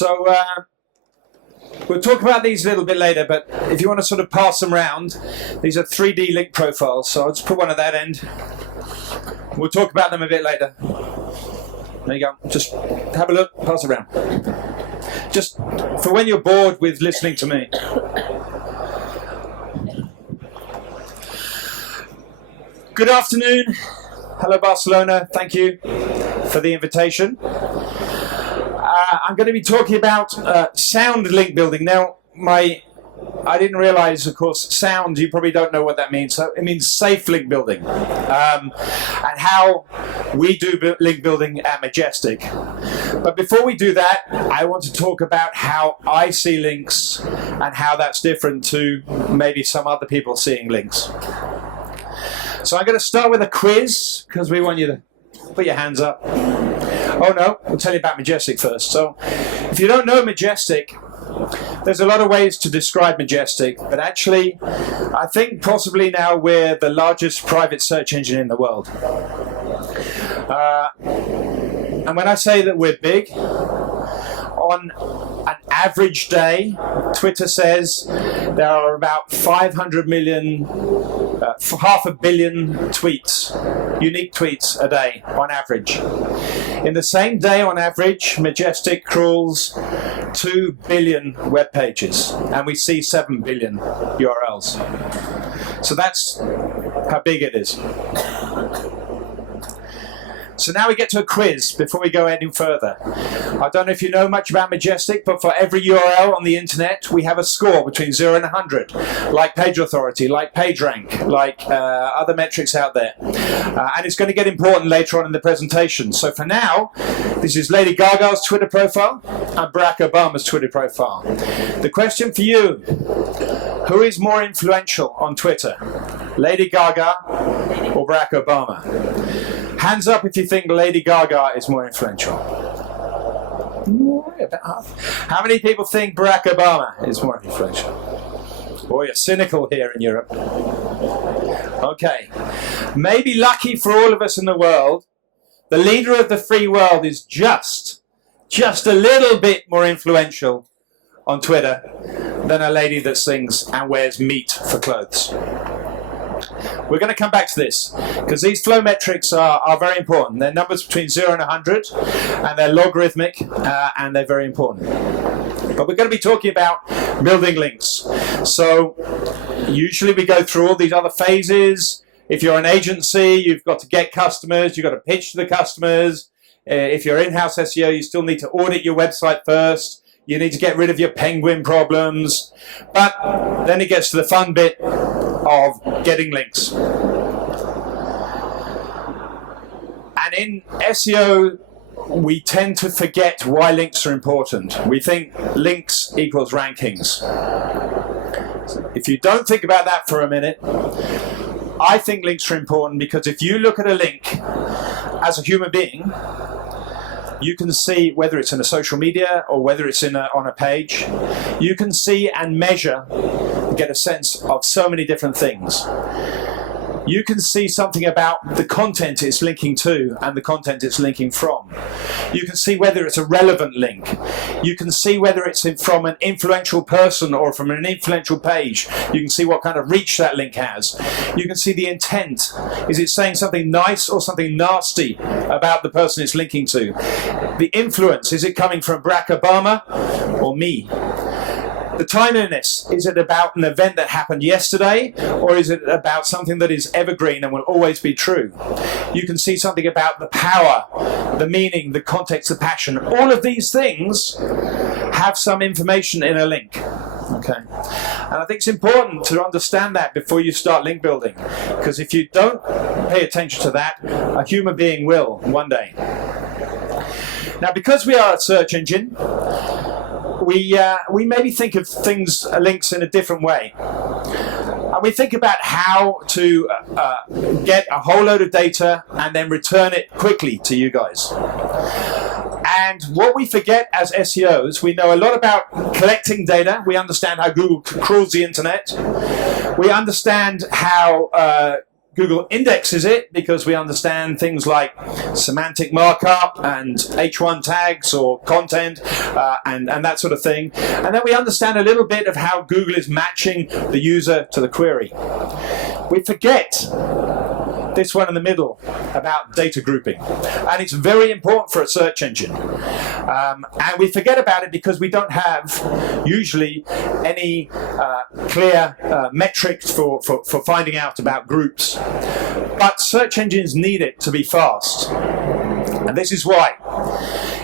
So we'll talk about these a little bit later, but if you want to sort of pass them around, these are 3D link profiles. So I'll just put one at that end. We'll talk about them a bit later. There you go. Just have a look, pass it around. Just for when you're bored with listening to me. Good afternoon. Hello, Barcelona. Thank you for the invitation. I'm going to be talking about sound link building. Now, I didn't realize, of course, sound, you probably don't know what that means. So it means safe link building, and how we do link building at Majestic. But before we do that, I want to talk about how I see links and how that's different to maybe some other people seeing links. So I'm going to start with a quiz, because we want you to put your hands up. Oh no, we'll tell you about Majestic first. So if you don't know Majestic, there's a lot of ways to describe Majestic, but actually I think possibly now we're the largest private search engine in the world. And when I say that we're big, on an average day, Twitter says there are about 500 million, half a billion tweets, unique tweets a day on average. In the same day on average, Majestic crawls 2 billion web pages, and we see 7 billion URLs. So that's how big it is. So now we get to a quiz before we go any further. I don't know if you know much about Majestic, but for every URL on the internet, we have a score between 0 and 100, like page authority, like page rank, like other metrics out there. And it's going to get important later on in the presentation. So for now, this is Lady Gaga's Twitter profile and Barack Obama's Twitter profile. The question for you, who is more influential on Twitter, Lady Gaga or Barack Obama? Hands up if you think Lady Gaga is more influential. About half. How many people think Barack Obama is more influential? Boy, you're cynical here in Europe. Okay. Maybe lucky for all of us in the world, the leader of the free world is just a little bit more influential on Twitter than a lady that sings and wears meat for clothes. We're going to come back to this, because these flow metrics are very important. They're numbers between 0 and 100, and they're logarithmic, and they're very important. But we're going to be talking about building links. So usually we go through all these other phases. If you're an agency, you've got to get customers, you've got to pitch to the customers. If you're in-house SEO, you still need to audit your website first. You need to get rid of your penguin problems. But then it gets to the fun bit of getting links. And in SEO, we tend to forget why links are important. We think links equals rankings. If you don't think about that for a minute, I think links are important because if you look at a link as a human being, you can see whether it's in a social media or whether it's on a page. You can see and measure, get a sense of so many different things. You can see something about the content it's linking to and the content it's linking from. You can see whether it's a relevant link. You can see whether it's from an influential person or from an influential page. You can see what kind of reach that link has. You can see the intent. Is it saying something nice or something nasty about the person it's linking to? The influence, is it coming from Barack Obama or me? The timeliness, is it about an event that happened yesterday, or is it about something that is evergreen and will always be true? You can see something about the power, the meaning, the context, the passion. All of these things have some information in a link. Okay, and I think it's important to understand that before you start link building, because if you don't pay attention to that, a human being will one day. Now, because we are a search engine, we maybe think of things, links in a different way. And we think about how to get a whole load of data and then return it quickly to you guys. And what we forget as SEOs, we know a lot about collecting data. We understand how Google crawls the internet. We understand how Google indexes it because we understand things like semantic markup and H1 tags or content and that sort of thing. And then we understand a little bit of how Google is matching the user to the query. We forget this one in the middle about data grouping, and it's very important for a search engine, and we forget about it because we don't have usually any clear metrics for finding out about groups, but search engines need it to be fast, and this is why.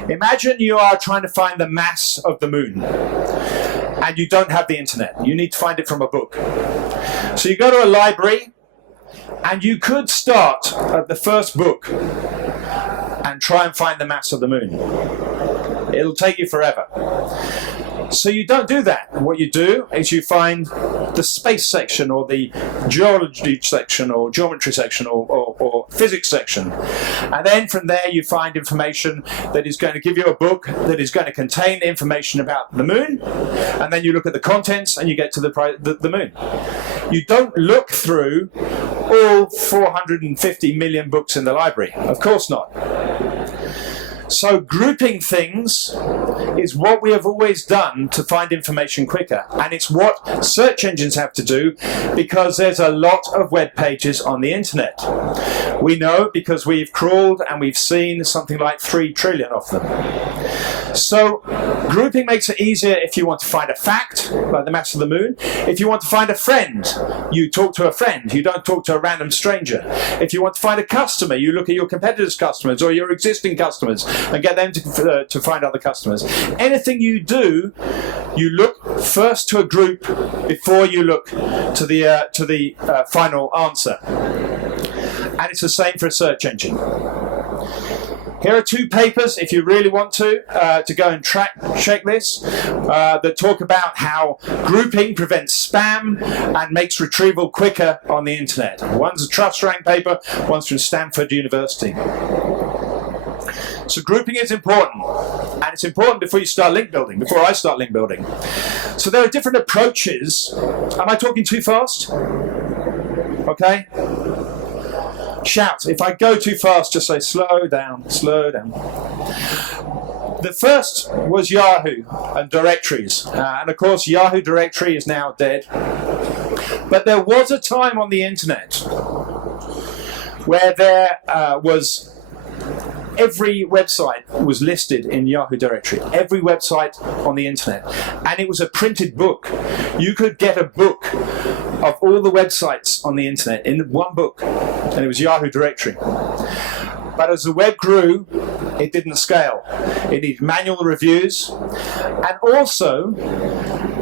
Imagine you are trying to find the mass of the moon and you don't have the internet. You need to find it from a book. So you go to a library and you could start at the first book and try and find the mass of the moon. It'll take you forever. So you don't do that. What you do is you find the space section or the geology section or geometry section or physics section. And then from there you find information that is going to give you a book that is going to contain information about the moon. And then you look at the contents and you get to the moon. You don't look through all 450 million books in the library. Of course not. So grouping things is what we have always done to find information quicker, and it's what search engines have to do because there's a lot of web pages on the internet. We know because we've crawled and we've seen something like 3 trillion of them. So grouping makes it easier if you want to find a fact, like the mass of the moon. If you want to find a friend, you talk to a friend. You don't talk to a random stranger. If you want to find a customer, you look at your competitors' customers or your existing customers and get them to find other customers. Anything you do, you look first to a group before you look to the final answer. And it's the same for a search engine. Here are 2 papers, if you really want to go and check this, that talk about how grouping prevents spam and makes retrieval quicker on the internet. One's a trust rank paper, one's from Stanford University. So grouping is important, and it's important before you start link building, before I start link building. So there are different approaches. Am I talking too fast? Okay? Shout. If I go too fast, just say slow down, slow down. The first was Yahoo and directories. And of course, Yahoo directory is now dead. But there was a time on the internet where there was every website was listed in Yahoo directory, every website on the internet, and it was a printed book. You could get a book of all the websites on the internet in one book, and it was Yahoo directory. But as the web grew, it didn't scale. It needed manual reviews, and also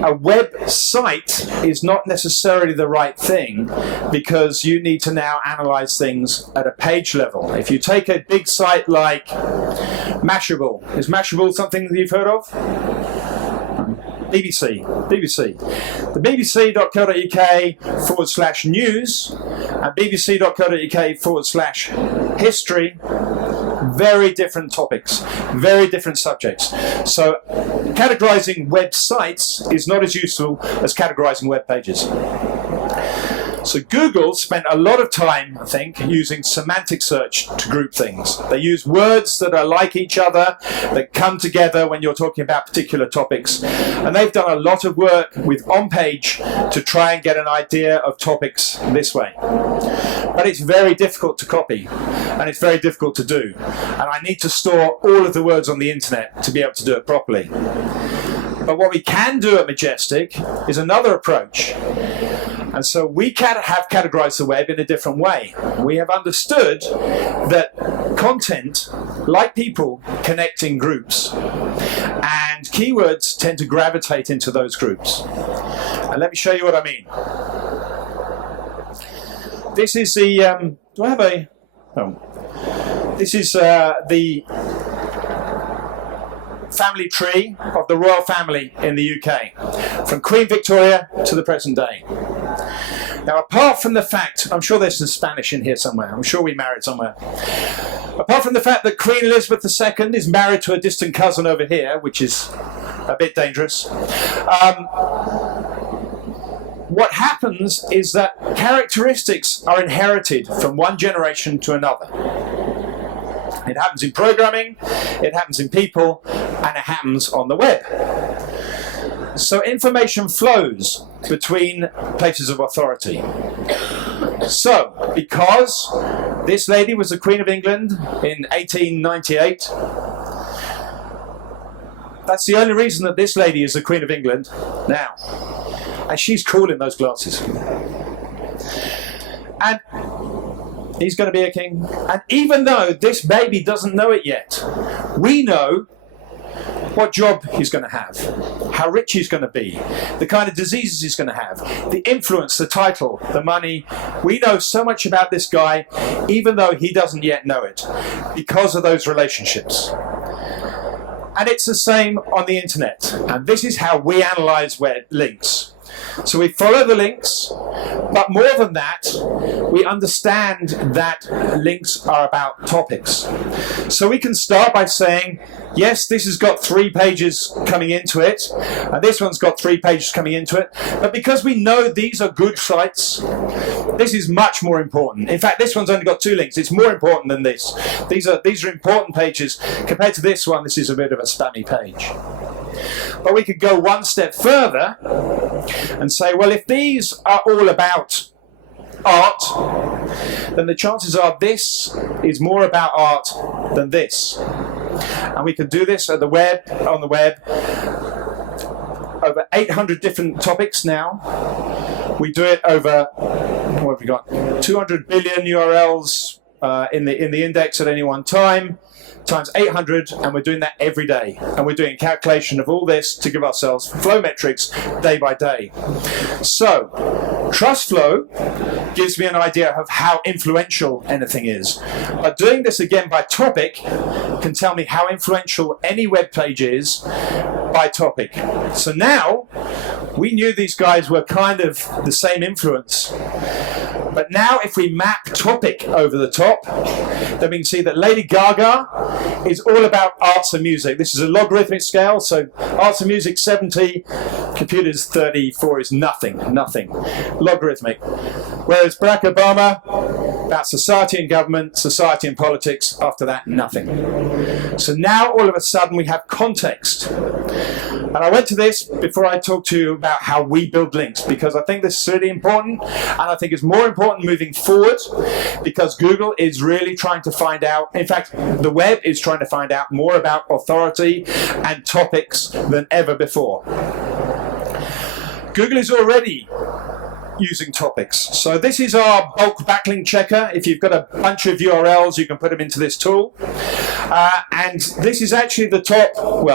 a website is not necessarily the right thing because you need to now analyze things at a page level. If you take a big site like Mashable, is Mashable something that you've heard of? BBC. The bbc.co.uk/news and bbc.co.uk/history, very different topics, very different subjects. So categorizing websites is not as useful as categorizing web pages. So Google spent a lot of time, I think, using semantic search to group things. They use words that are like each other, that come together when you're talking about particular topics. And they've done a lot of work with on-page to try and get an idea of topics this way. But it's very difficult to copy, and it's very difficult to do. And I need to store all of the words on the internet to be able to do it properly. But what we can do at Majestic is another approach. And so we have categorized the web in a different way. We have understood that content, like people, connect in groups. And keywords tend to gravitate into those groups. And let me show you what I mean. This is the... do I have a... Oh. This is the family tree of the royal family in the UK, from Queen Victoria to the present day. Now, apart from the fact, I'm sure there's some Spanish in here somewhere, I'm sure we married somewhere. Apart from the fact that Queen Elizabeth II is married to a distant cousin over here, which is a bit dangerous, what happens is that characteristics are inherited from one generation to another. It happens in programming, it happens in people, and it happens on the web. So information flows between places of authority. So, because this lady was the Queen of England in 1898, that's the only reason that this lady is the Queen of England now. And she's cool in those glasses. And he's going to be a king. And even though this baby doesn't know it yet, we know what job he's going to have, how rich he's going to be, the kind of diseases he's going to have, the influence, the title, the money. We know so much about this guy, even though he doesn't yet know it, because of those relationships. And it's the same on the internet. And this is how we analyze web links. So we follow the links, but more than that, we understand that links are about topics. So we can start by saying, yes, this has got 3 pages coming into it, and this one's got 3 pages coming into it, but because we know these are good sites, this is much more important. In fact, this one's only got 2 links. It's more important than this. These are important pages. Compared to this one, this is a bit of a spammy page. But we could go one step further and say, well, if these are all about art, then the chances are this is more about art than this. And we can do this on the web, over 800 different topics now. We do it over, what have we got, 200 billion URLs in the index at any one time, times 800, and we're doing that every day. And we're doing calculation of all this to give ourselves flow metrics day by day. So, trust flow gives me an idea of how influential anything is. But doing this again by topic can tell me how influential any web page is by topic. So now, we knew these guys were kind of the same influence. But now if we map topic over the top, then we can see that Lady Gaga is all about arts and music. This is a logarithmic scale, so arts and music 70, computers 34 is nothing. Logarithmic. Whereas Barack Obama, about society and government, society and politics, after that, nothing. So now all of a sudden we have context. And I went to this before I talked to you about how we build links, because I think this is really important, and I think it's more important moving forward, because Google is really trying to find out, in fact, the web is trying to find out more about authority and topics than ever before. Google is already using topics. So this is our bulk backlink checker. If you've got a bunch of URLs, you can put them into this tool. And this is actually the top,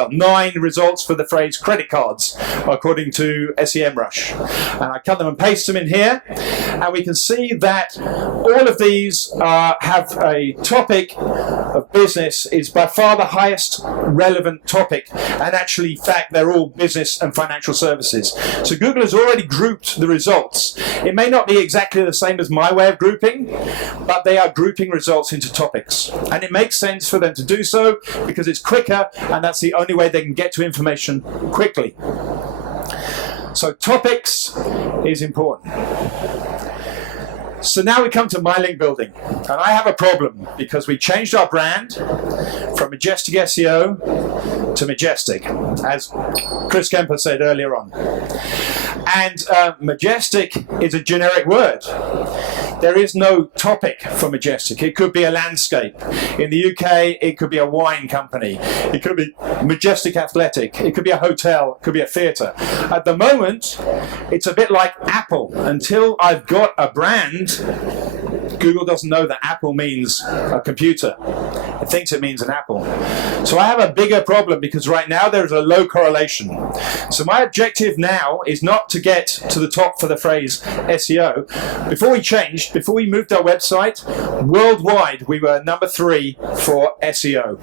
9 results for the phrase credit cards, according to SEMrush. And I cut them and paste them in here. And we can see that all of these have a topic of business is by far the highest relevant topic. And actually, in fact, they're all business and financial services. So Google has already grouped the results. It may not be exactly the same as my way of grouping, but they are grouping results into topics. And it makes sense for them to do so because it's quicker, and that's the only way they can get to information quickly. So topics is important. So now we come to my link building, and I have a problem because we changed our brand from Majestic SEO to Majestic, as Chris Kemper said earlier on. And Majestic is a generic word. There is no topic for Majestic. It could be a landscape. In the UK, it could be a wine company. It could be Majestic Athletic. It could be a hotel. It could be a theatre. At the moment, it's a bit like Apple. Until I've got a brand, Google doesn't know that Apple means a computer. It thinks it means an apple. So I have a bigger problem because right now there is a low correlation. So my objective now is not to get to the top for the phrase SEO. Before we moved our website, worldwide we were number 3 for SEO.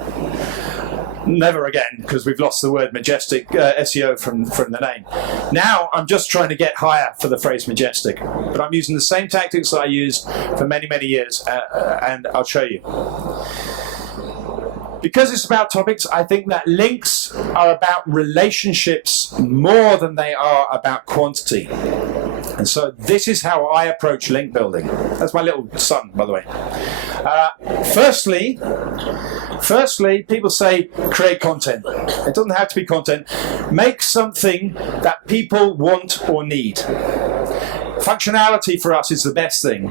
Never again, because we've lost the word Majestic SEO from the name. Now I'm just trying to get higher for the phrase Majestic, but I'm using the same tactics that I used for many, many years, and I'll show you. Because it's about topics, I think that links are about relationships more than they are about quantity. And so this is how I approach link building. That's my little son, by the way. Firstly, people say create content. It doesn't have to be content. Make something that people want or need. Functionality for us is the best thing.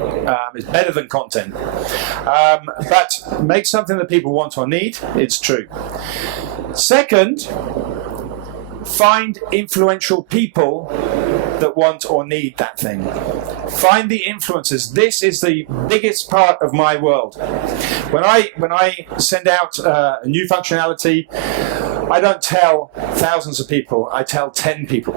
It's better than content. But make something that people want or need. It's true. Second, find influential people that want or need that thing. Find the influencers. This is the biggest part of my world. When I send out a new functionality, I don't tell thousands of people. I tell 10 people.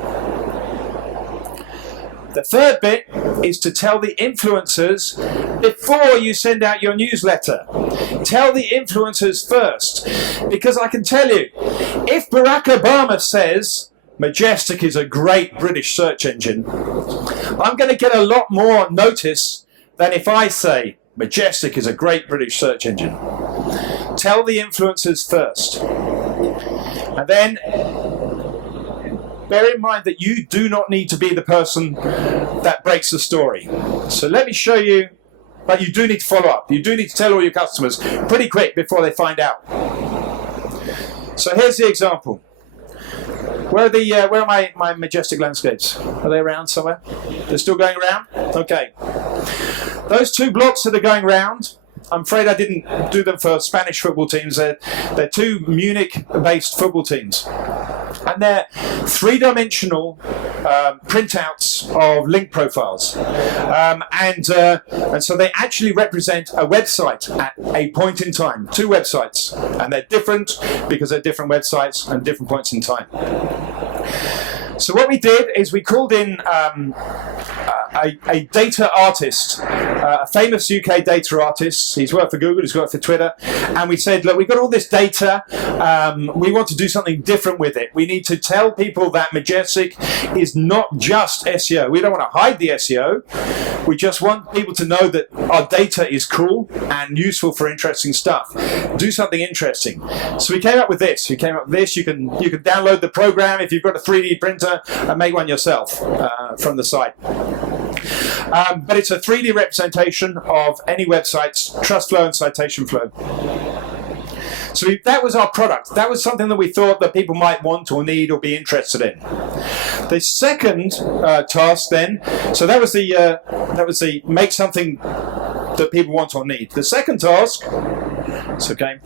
The third bit is to tell the influencers before you send out your newsletter. Tell the influencers first, because I can tell you, if Barack Obama says Majestic is a great British search engine, I'm going to get a lot more notice than if I say Majestic is a great British search engine. Tell the influencers first. And then bear in mind that you do not need to be the person that breaks the story. So let me show you, but you do need to follow up. You do need to tell all your customers pretty quick before they find out. So here's the example. Where are my Majestic landscapes? Are they around somewhere? They're still going around? Okay. Those 2 blocks that are going around, I'm afraid I didn't do them for Spanish football teams. They're 2 Munich-based football teams. And they're 3-dimensional printouts of link profiles. And so they actually represent a website at a point in time. 2 websites. And they're different because they're different websites and different points in time. So what we did is we called in a data artist, a famous UK data artist. He's worked for Google, he's worked for Twitter. And we said, look, we've got all this data. We want to do something different with it. We need to tell people that Majestic is not just SEO. We don't want to hide the SEO. We just want people to know that our data is cool and useful for interesting stuff. Do something interesting. So we came up with this. You can download the program if you've got a 3D printer and make one yourself from the site. But it's a 3D representation of any website's trust flow and citation flow. So that was our product. That was something that we thought that people might want or need or be interested in. The second task then, so that was the make something that people want or need. The second task, it's okay,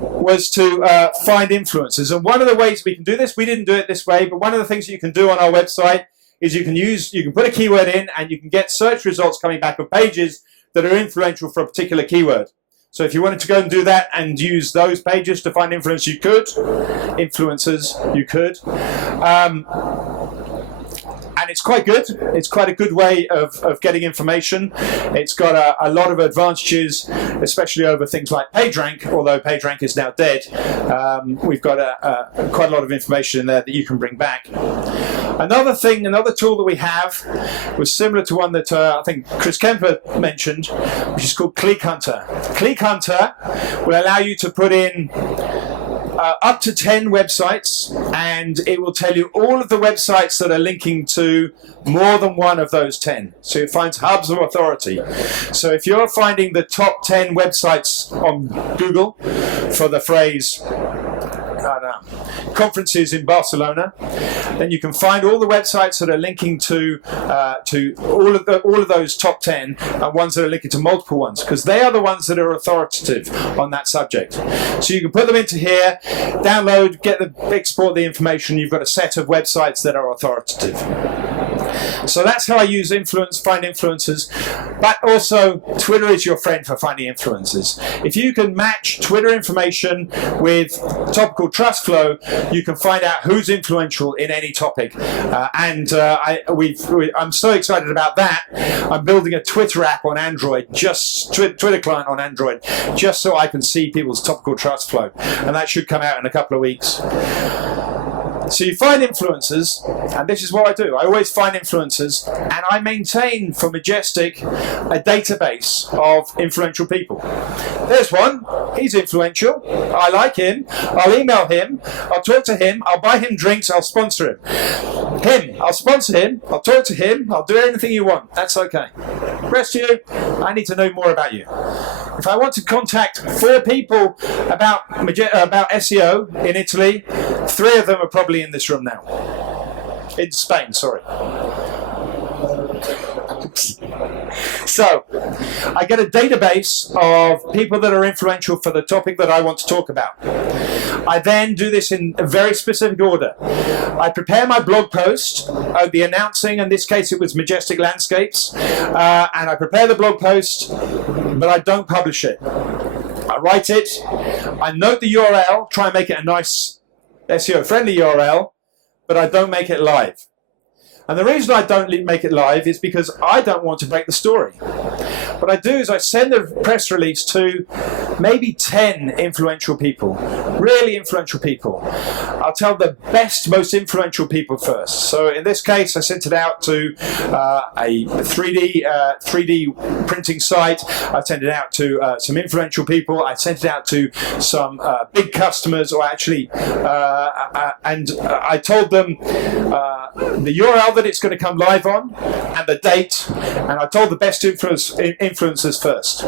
was to find influencers. And one of the ways we can do this, we didn't do it this way, but one of the things that you can do on our website is you can put a keyword in and you can get search results coming back of pages that are influential for a particular keyword. So if you wanted to go and do that and use those pages to find influencers, you could. And it's quite good. It's quite a good way of getting information. It's got a lot of advantages, especially over things like PageRank, although PageRank is now dead. We've got quite a lot of information in there that you can bring back. Another tool that we have was similar to one that I think Chris Kemper mentioned, which is called Click Hunter. Click Hunter will allow you to put in up to 10 websites, and it will tell you all of the websites that are linking to more than one of those 10. So it finds hubs of authority. So if you're finding the top 10 websites on Google for the phrase conferences in Barcelona, then you can find all the websites that are linking to all of those top 10 and ones that are linking to multiple ones, because they are the ones that are authoritative on that subject. So you can put them into here, download, export the information. You've got a set of websites that are authoritative. So that's how I use find influencers. But also, Twitter is your friend for finding influencers. If you can match Twitter information with topical trust flow, you can find out who's influential in any topic. I'm so excited about that. I'm building a Twitter app on Android, Twitter client on Android, just so I can see people's topical trust flow. And that should come out in a couple of weeks. So you find influencers, and this is what I do. I always find influencers, and I maintain for Majestic a database of influential people. There's one. He's influential. I like him. I'll email him. I'll talk to him. I'll buy him drinks. I'll sponsor him. I'll sponsor him. I'll talk to him. I'll do anything you want. That's okay. Rest of you, I need to know more about you. If I want to contact 4 people about SEO in Italy, 3 of them are probably in this room now. In Spain, sorry. So, I get a database of people that are influential for the topic that I want to talk about. I then do this in a very specific order. I prepare my blog post, the announcing, in this case it was Majestic Landscapes, and I prepare the blog post, but I don't publish it. I write it, I note the URL, try and make it a nice SEO-friendly URL, but I don't make it live. And the reason I don't make it live is because I don't want to break the story. What I do is I send a press release to maybe 10 influential people, really influential people. I'll tell the best, most influential people first. So in this case, I sent it out to a 3D printing site. I sent it out to some influential people. I sent it out to some big customers, or actually, and I told them the URL that it's going to come live on and the date, and I told the best influencers first.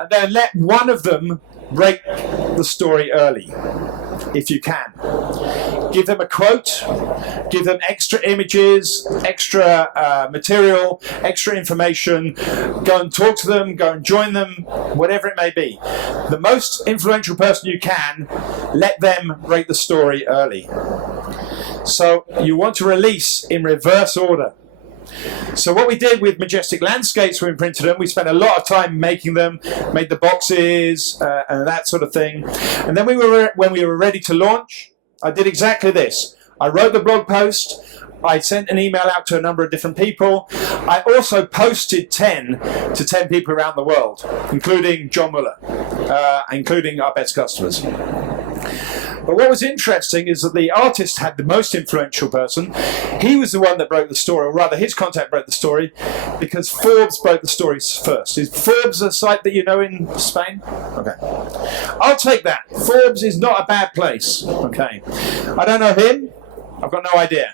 And then let one of them break the story early, if you can. Give them a quote, give them extra images, extra material, extra information, go and talk to them, go and join them, whatever it may be. The most influential person you can, let them break the story early. So you want to release in reverse order. So what we did with Majestic Landscapes when we printed them, we spent a lot of time making them, made the boxes and that sort of thing. And then when we were ready to launch, I did exactly this. I wrote the blog post, I sent an email out to a number of different people. I also posted 10 to 10 people around the world, including John Muller, including our best customers. But what was interesting is that the artist had the most influential person. He was the one that broke the story, or rather his contact broke the story, because Forbes broke the story first. Is Forbes a site that you know in Spain? Okay. I'll take that. Forbes is not a bad place. Okay. I don't know him. I've got no idea.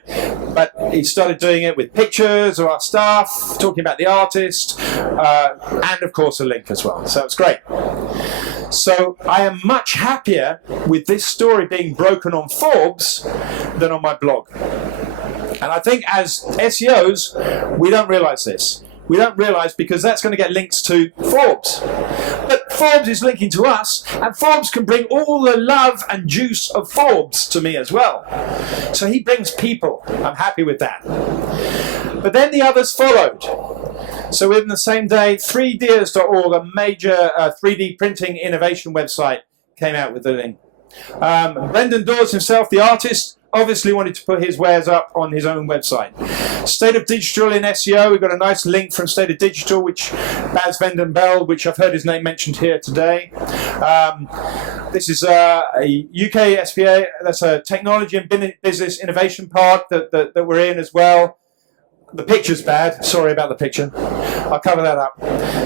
But he started doing it with pictures of our staff, talking about the artist, and of course a link as well. So it's great. So I am much happier with this story being broken on Forbes than on my blog. And I think as SEOs, we don't realize this. We don't realize because that's going to get links to Forbes. But Forbes is linking to us, and Forbes can bring all the love and juice of Forbes to me as well. So he brings people. I'm happy with that. But then the others followed. So within the same day, 3ds.org, a major 3D printing innovation website, came out with the link. Brendan Dawes himself, the artist, obviously wanted to put his wares up on his own website. State of Digital in SEO, we've got a nice link from State of Digital, which Baz Vendenbell, which I've heard his name mentioned here today. This is a UK SPA, that's a technology and business innovation park that we're in as well. The picture's bad, sorry about the picture. I'll cover that up.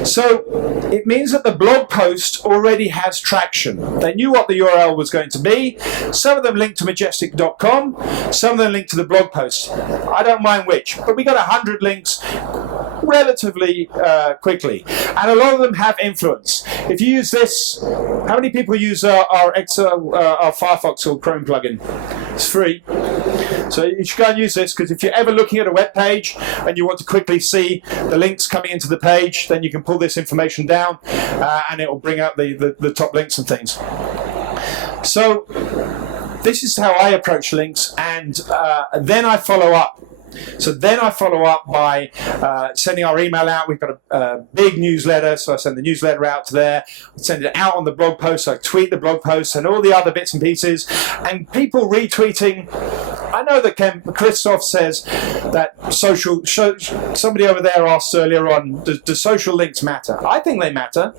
So it means that the blog post already has traction. They knew what the URL was going to be. Some of them linked to majestic.com, some of them linked to the blog post. I don't mind which, but we got 100 links relatively quickly. And a lot of them have influence. If you use this, how many people use our Firefox or Chrome plugin? It's free. So you should go and use this, because if you're ever looking at a web page and you want to quickly see the links coming into the page, then you can pull this information down and it will bring out the top links and things. So this is how I approach links, and then I follow up. So then I follow up by sending our email out. We've got a big newsletter, so I send the newsletter out to there. I send it out on the blog post. I tweet the blog post and all the other bits and pieces. And people retweeting. I know that Christoph says, somebody over there asked earlier on, do social links matter? I think they matter.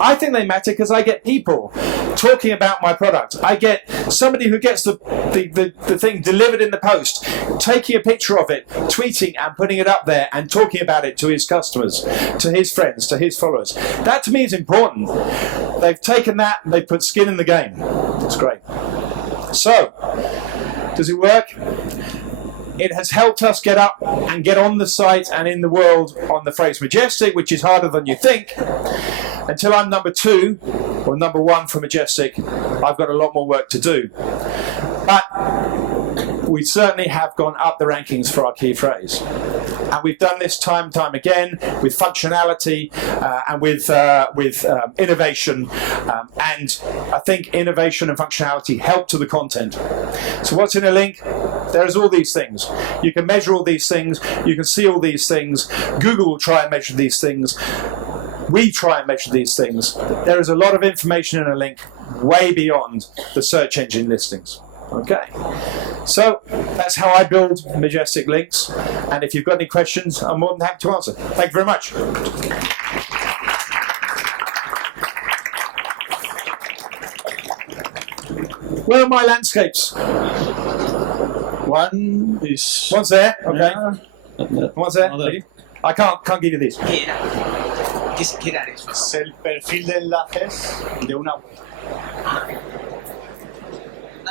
I think they matter because I get people talking about my product. I get somebody who gets the thing delivered in the post, taking a picture of it, tweeting and putting it up there and talking about it to his customers, to his friends, to his followers. That to me is important. They've taken that and they've put skin in the game. It's great. So, does it work? It has helped us get up and get on the site and in the world on the phrase Majestic, which is harder than you think. Until I'm number 2 or number 1 for Majestic, I've got a lot more work to do. But we certainly have gone up the rankings for our key phrase. And we've done this time and time again with functionality and with innovation. And I think innovation and functionality help to the content. So what's in a link? There's all these things. You can measure all these things. You can see all these things. Google will try and measure these things. We try and measure these things. There is a lot of information in a link way beyond the search engine listings. Okay, so that's how I build Majestic links, and if you've got any questions, I'm more than happy to answer. Thank you very much. Where are my landscapes? One's there. Okay. One's there. I can't give you these. ¿Qué era eso? Es el perfil de enlaces de una web.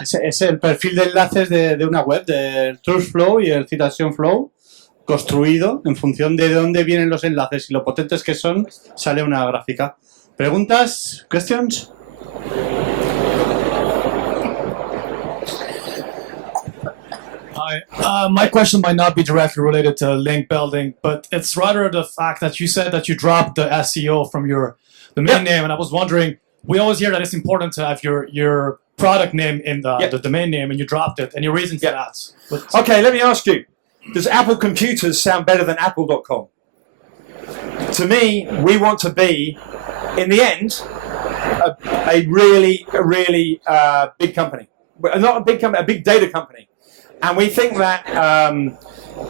Es el perfil de enlaces de una web, del Trust Flow y el Citation Flow, construido en función de dónde vienen los enlaces y lo potentes que son, sale una gráfica. ¿Preguntas? ¿Questions? Hi. My question might not be directly related to link building, but it's rather the fact that you said that you dropped the SEO from the domain name, and I was wondering, we always hear that it's important to have your product name in the domain name, and you dropped it. Any reason for that? Okay, let me ask you, does Apple Computers sound better than apple.com? To me, we want to be, in the end, a really big company. Not a big company, a big data company. And we think that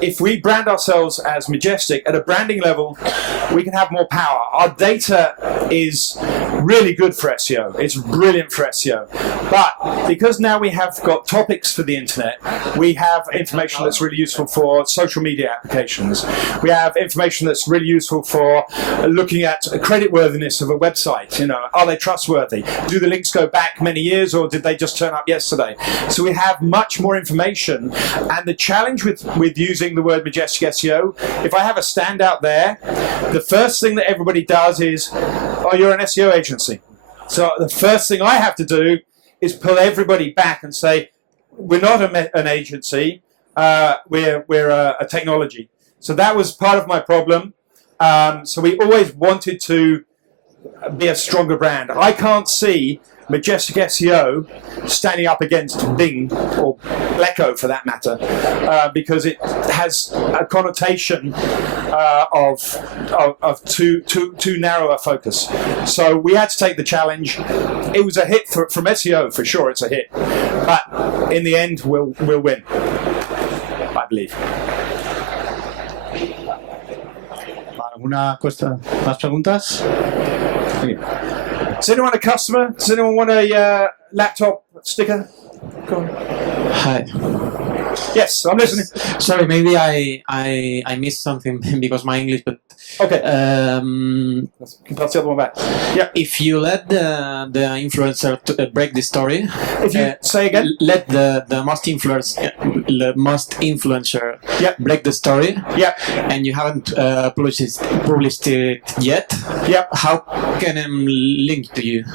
if we brand ourselves as Majestic at a branding level, we can have more power. Our data is really good for SEO. It's brilliant for SEO. But because now we have got topics for the internet, we have information that's really useful for social media applications. We have information that's really useful for looking at creditworthiness of a website. You know, are they trustworthy? Do the links go back many years, or did they just turn up yesterday? So we have much more information. And the challenge with using the word Majestic SEO, if I have a standout there, the first thing that everybody does is, oh, you're an SEO agency. So the first thing I have to do is pull everybody back and say, we're not an agency, we're a technology. So that was part of my problem. So we always wanted to be a stronger brand. I can't see Majestic SEO standing up against Bing or Echo for that matter, because it has a connotation of too narrow a focus. So we had to take the challenge. It was a hit from SEO for sure. It's a hit, but in the end we'll win, I believe. ¿Alguna cuestión? ¿Más preguntas? Does anyone a customer? Does anyone want a laptop sticker? Go on. Hi. Yes, I'm listening. Sorry, maybe I missed something because my English, but Okay. That's the other one back. Yeah. if you let the influencer break the story, If you say again. let the most influencer break the story, Yeah. and you haven't published it yet, Yeah. how can I link to you?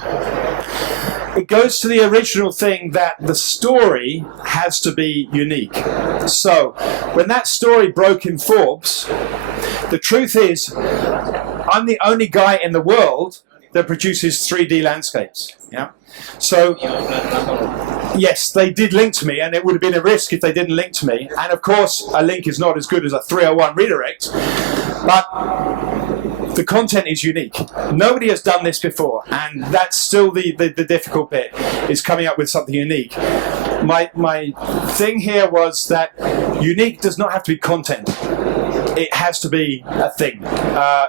It goes to the original thing that the story has to be unique. So, when that story broke in Forbes, the truth is, I'm the only guy in the world that produces 3D landscapes. Yeah. So, yes, they did link to me, and it would have been a risk if they didn't link to me. And of course, a link is not as good as a 301 redirect. But the content is unique. Nobody has done this before, and that's still the difficult bit, is coming up with something unique. My thing here was that unique does not have to be content. It has to be a thing.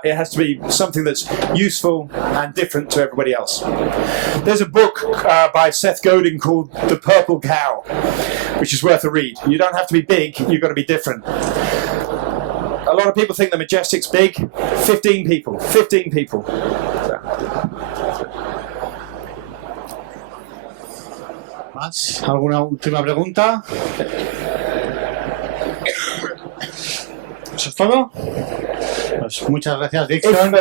It has to be something that's useful and different to everybody else. There's a book by Seth Godin called The Purple Cow, which is worth a read. You don't have to be big, you've got to be different. A lot of people think the Majestic's big. 15 people. 15 people. ¿Más? ¿Alguna última pregunta? ¿Eso es todo? Pues muchas gracias, Dixon.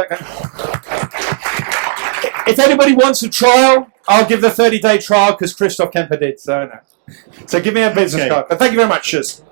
If anybody wants a trial, I'll give the 30-day trial because Christoph Kemper did. So give me a business card. But thank you very much. Cheers.